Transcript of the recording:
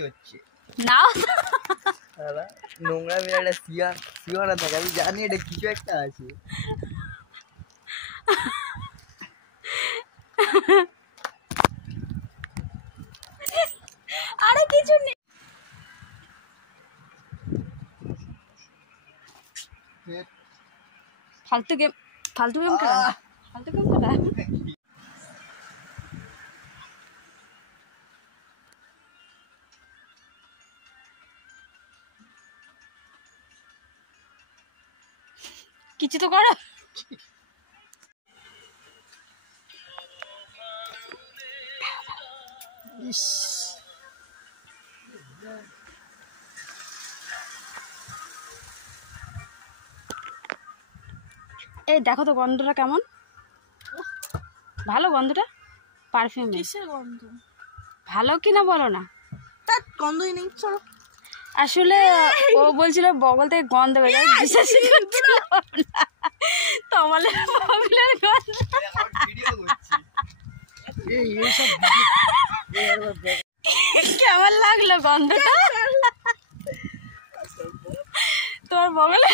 হচ্ছে না দাদা নোংরা বিড়ালটা শিওরা থাকে আমি জানি এটা কিছু একটা আছে আরে কিছু নেই ফালতু গেম খেলা কিছু তো করো এই দেখো তো গন্ধটা কেমন ভালো গন্ধটা পারফিউম কিসের গন্ধ ভালো কিনা বলো না তার গন্ধই নেই চলো আসলে ও বলছিল বগল থেকে গন্ধ বের হয় তোমালে বগলের গন্ধ কেমন লাগলো গন্ধটা তোমার বগলে